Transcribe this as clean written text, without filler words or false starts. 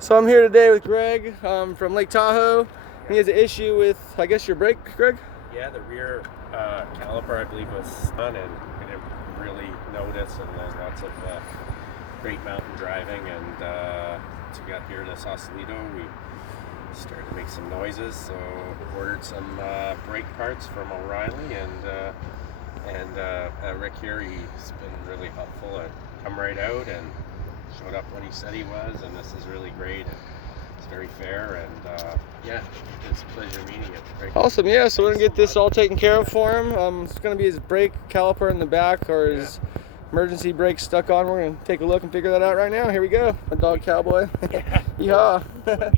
So I'm here today with Greg from Lake Tahoe. He has an issue with, I guess, your brake, Greg? Yeah, the rear caliper, I believe, was on, and we didn't really notice, and then lots of great mountain driving, and once we got here to Sausalito, we started to make some noises, so ordered some brake parts from O'Reilly, and Rick here, he's been really helpful and come right out and showed up when he said he was, and this is really great. And it's very fair, and yeah, it's a pleasure meeting you. Awesome, yeah, so we're going to get this all taken care of for him. It's going to be his brake caliper in the back, or his emergency brake stuck on. We're going to take a look and figure that out right now. Here we go, a dog cowboy. Yeehaw.